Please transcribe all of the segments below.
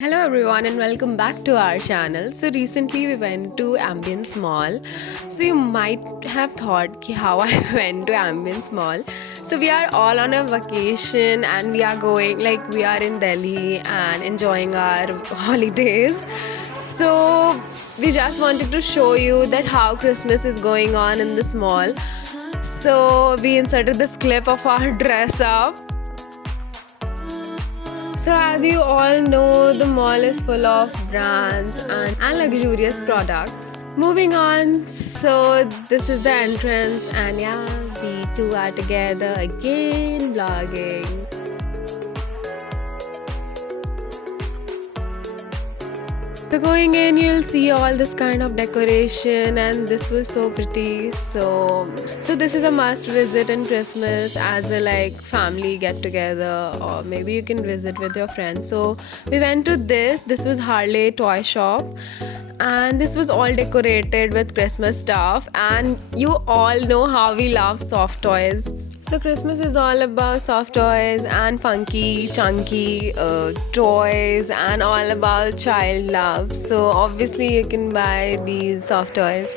Hello everyone and welcome back to our channel. So recently we went to Ambience Mall. So you might have thought ki how I went to Ambience Mall. So we are all on a vacation and we are going we are in Delhi and enjoying our holidays. So we just wanted to show you that how Christmas is going on in this mall. So we inserted this clip of our dress up. So as you all know, the mall is full of brands and luxurious products. Moving on, so this is the entrance and yeah, we two are together again vlogging. So going in, you'll see all this kind of decoration and this was so pretty. So this is a must visit in Christmas as a family get together, or maybe you can visit with your friends. So we went to this was Harley toy shop and this was all decorated with Christmas stuff, and you all know how we love soft toys. So Christmas is all about soft toys and funky, chunky toys and all about child love. So obviously you can buy these soft toys.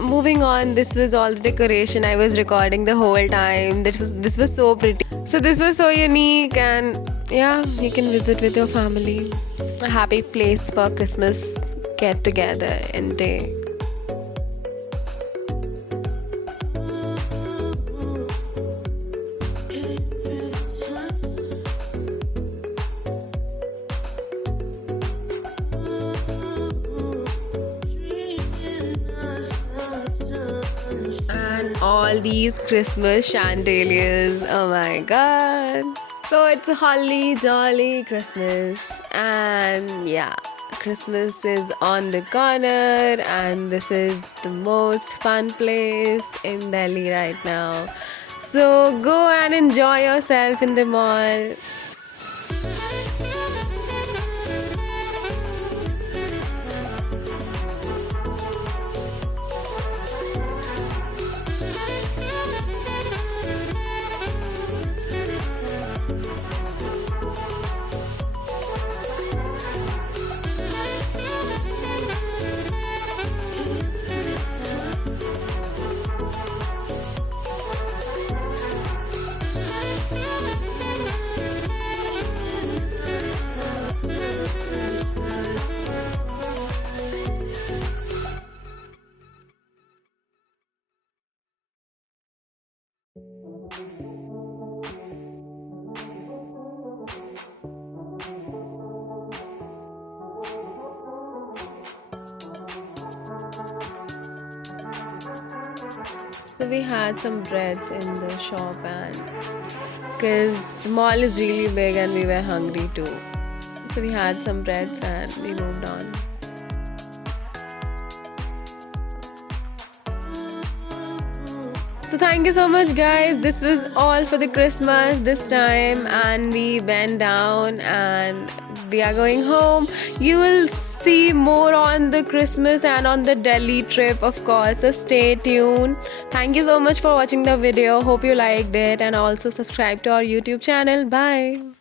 Moving on, this was all the decoration. I was recording the whole time. This was so pretty. So this was so unique, and yeah, you can visit with your family. A happy place for Christmas get together and day. All these Christmas chandeliers, oh my god. So it's a holly jolly Christmas, and yeah, Christmas is on the corner and this is the most fun place in Delhi right now. So go and enjoy yourself in the mall. So we had some breads in the shop, and because the mall is really big and we were hungry too. So we had some breads and we moved on. So thank you so much guys. This was all for the Christmas this time, and we went down and we are going home. You will see more on the Christmas and on the Delhi trip, of course, so stay tuned. Thank you so much for watching the video. Hope you liked it, and also subscribe to our YouTube channel. Bye.